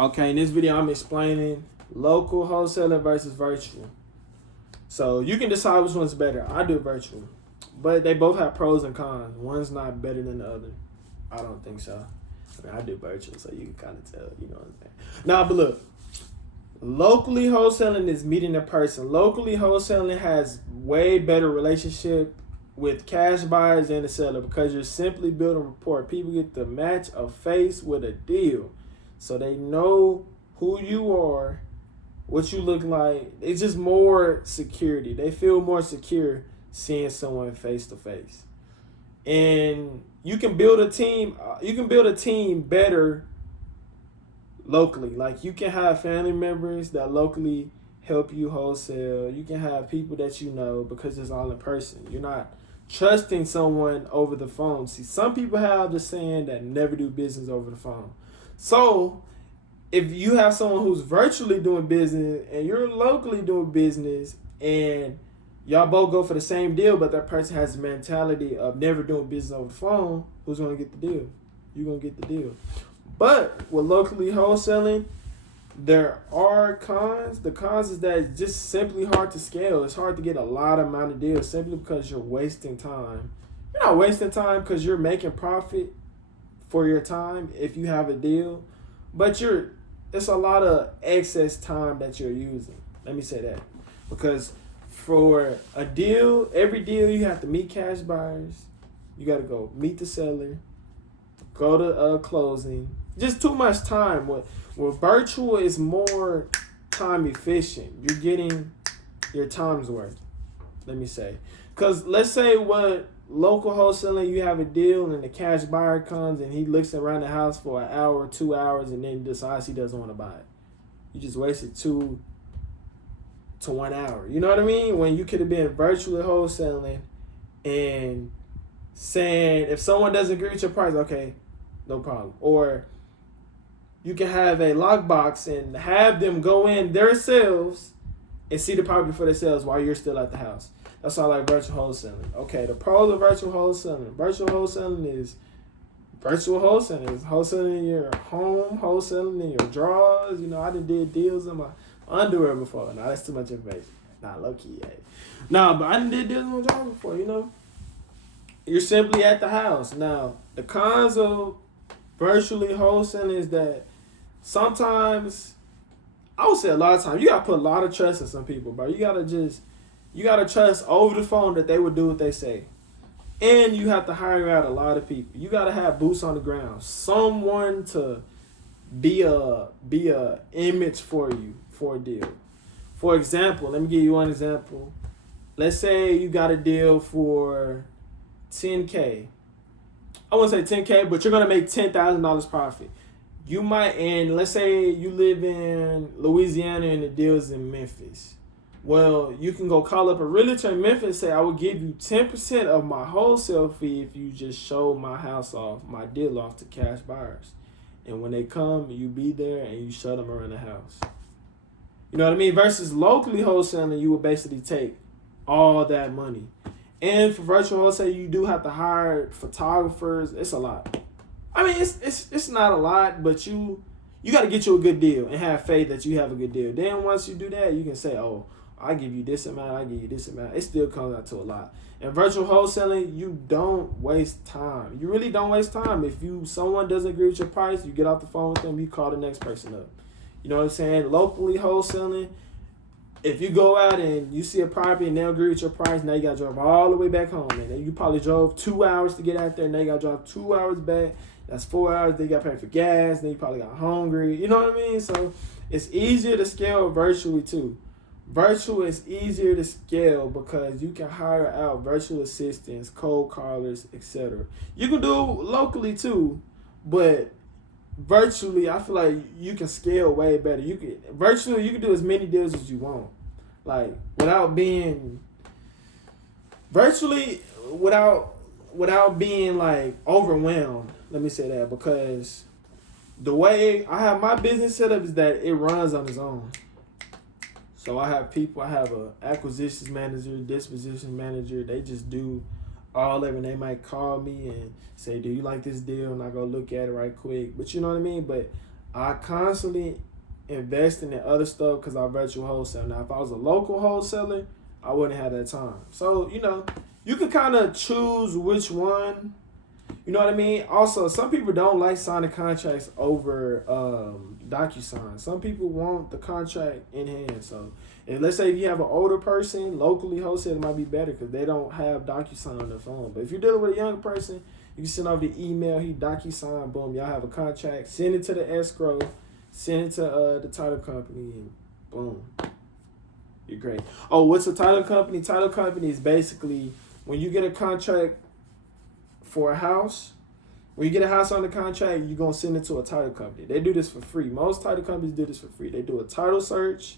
Okay, in this video, I'm explaining local wholesaling versus virtual. So you can decide which one's better. I do virtual, but they both have pros and cons. One's not better than the other. I don't think so. I mean, I do virtual, so you can kind of tell. You know what I'm saying? Nah, but look, locally wholesaling is meeting a person. Locally wholesaling has way better relationship with cash buyers and the seller because you're simply building rapport. People get to match a face with a deal, so they know who you are, what you look like. It's just more security. They feel more secure seeing someone face to face. And you can build a team. You can build a team better locally. Like you can have family members that locally help you wholesale. You can have people that you know because it's all in person. You're not trusting someone over the phone. See, some people have the saying that never do business over the phone. So if you have someone who's virtually doing business and you're locally doing business and y'all both go for the same deal, but that person has the mentality of never doing business over the phone, who's going to get the deal? You're going to get the deal. But with locally wholesaling, there are cons. The cons is that it's just simply hard to scale. It's hard to get a lot of amount of deals simply because you're wasting time. You're not wasting time because you're making profit for your time if you have a deal, but it's a lot of excess time that you're using. Let me say that. Because for a deal, every deal you have to meet cash buyers. You got to go meet the seller, go to closing. Just too much time. With virtual is more time efficient. You're getting your time's worth. Let me say. Because let's say what local wholesaling, you have a deal and the cash buyer comes and he looks around the house for an hour, 2 hours, and then decides he doesn't want to buy it. You just wasted 2 to 1 hour. You know what I mean? When you could have been virtually wholesaling and saying if someone doesn't agree with your price, okay, no problem. Or you can have a lockbox and have them go in themselves and see the property for themselves while you're still at the house. That's all like virtual wholesaling. Okay, the pros of virtual wholesaling. Virtual wholesaling is wholesaling in your home, wholesaling in your drawers. You know, I did deals in my underwear before. Nah, that's too much information. Nah, low key, hey. Nah, but I did deals in my drawers before, you know. You're simply at the house. Now, the cons of virtually wholesaling is that sometimes, I would say a lot of times, you gotta put a lot of trust in some people, bro. You gotta trust over the phone that they would do what they say. And you have to hire out a lot of people. You gotta have boots on the ground. Someone to be a image for you for a deal. For example, let me give you one example. Let's say you got a deal for 10K. I wouldn't say 10K, but you're gonna make $10,000 profit. You might, and let's say you live in Louisiana and the deal's in Memphis. Well, you can go call up a realtor in Memphis and say, I will give you 10% of my wholesale fee if you just show my house off, my deal off to cash buyers. And when they come, you be there and you show them around the house. You know what I mean? Versus locally wholesaling, you would basically take all that money. And for virtual wholesale, you do have to hire photographers. It's a lot. I mean, it's not a lot, but you got to get you a good deal and have faith that you have a good deal. Then once you do that, you can say, oh, I give you this amount, I give you this amount. It still comes out to a lot. In virtual wholesaling, you don't waste time. You really don't waste time. If someone doesn't agree with your price, you get off the phone with them, you call the next person up. You know what I'm saying? Locally wholesaling, if you go out and you see a property and they agree with your price, now you got to drive all the way back home. And then you probably drove 2 hours to get out there, now you got to drive 2 hours back. That's 4 hours. Then you got to pay for gas. Then you probably got hungry. You know what I mean? So it's easier to scale virtually too. Virtual is easier to scale because you can hire out virtual assistants, cold callers, etc. You can do locally too, but virtually, I feel like you can scale way better. You can do as many deals as you want, like without being like overwhelmed. Let me say that because the way I have my business set up is that it runs on its own. So I have people. I have a acquisitions manager, disposition manager. They just do all of it. And they might call me and say, "Do you like this deal?" And I go look at it right quick. But you know what I mean. But I constantly investing in other stuff because I virtual wholesale. Now, if I was a local wholesaler, I wouldn't have that time. So, you can kind of choose which one. You know what I mean? Also, some people don't like signing contracts over DocuSign. Some people want the contract in hand. So, let's say if you have an older person, locally wholesale might be better because they don't have DocuSign on their phone. But if you're dealing with a young person, you can send over the email, he DocuSign, boom, y'all have a contract, send it to the escrow, send it to the title company, and boom, you're great. Oh, what's a title company? Title company is basically when you get a contract for a house. When you get a house on the contract, you're going to send it to a title company. They do this for free. Most title companies do this for free. They do a title search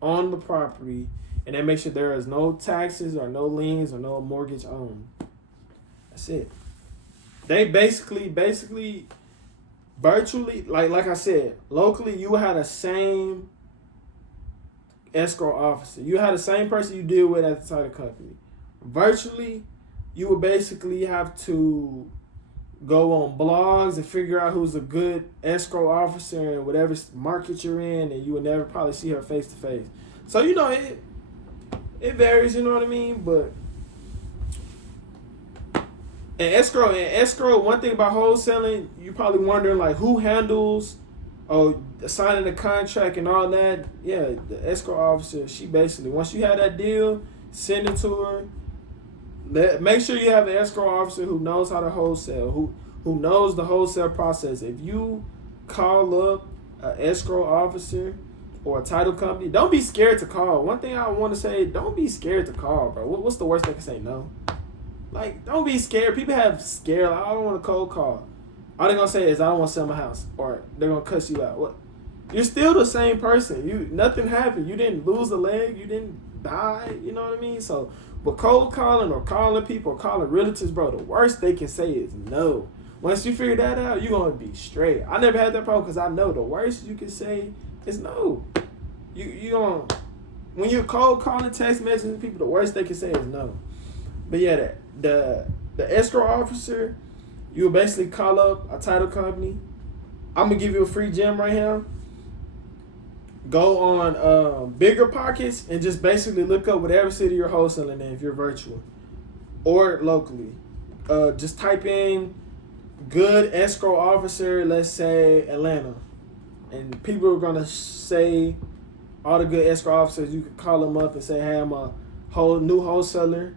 on the property, and they make sure there is no taxes or no liens or no mortgage owned. That's it. They basically, virtually, like I said, locally, you had the same escrow officer. You had the same person you deal with at the title company. Virtually, you would basically have to go on blogs and figure out who's a good escrow officer in whatever market you're in, and you would never probably see her face to face. So, it varies, you know what I mean? But in escrow, one thing about wholesaling, you're probably wondering, like, who handles signing the contract and all that. Yeah, the escrow officer, she basically, once you have that deal, send it to her. Make sure you have an escrow officer who knows how to wholesale, who knows the wholesale process. If you call up an escrow officer or a title company, don't be scared to call. One thing I want to say, don't be scared to call, bro. What's the worst they can say? No. Like, don't be scared. People have scared. Like, I don't want a cold call. All they're going to say is, I don't want to sell my house. Or they're going to cuss you out. What? You're still the same person. Nothing happened. You didn't lose a leg. You didn't die. You know what I mean? So, but cold calling or calling people or calling realtors, bro, the worst they can say is no. Once you figure that out, you're going to be straight. I never had that problem because I know the worst you can say is no. You going to, when you're cold calling, text messaging people, the worst they can say is no. But yeah, the escrow officer, you will basically call up a title company. I'm going to give you a free gem right here. Go on Bigger Pockets and just basically look up whatever city you're wholesaling in if you're virtual or locally. Just type in good escrow officer, let's say Atlanta. And people are going to say all the good escrow officers. You can call them up and say, hey, I'm a new wholesaler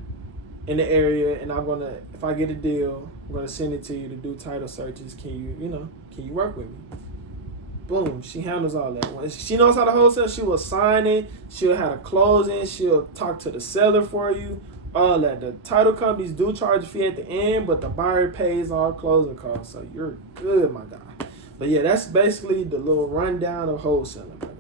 in the area, and I'm gonna, if I get a deal, I'm gonna send it to you to do title searches. Can you work with me? Boom, she handles all that. When she knows how to wholesale, she will sign it, she'll have a closing, she'll talk to the seller for you, all that. The title companies do charge a fee at the end, but the buyer pays all closing costs, so you're good, my guy. But yeah, that's basically the little rundown of wholesaling, bro.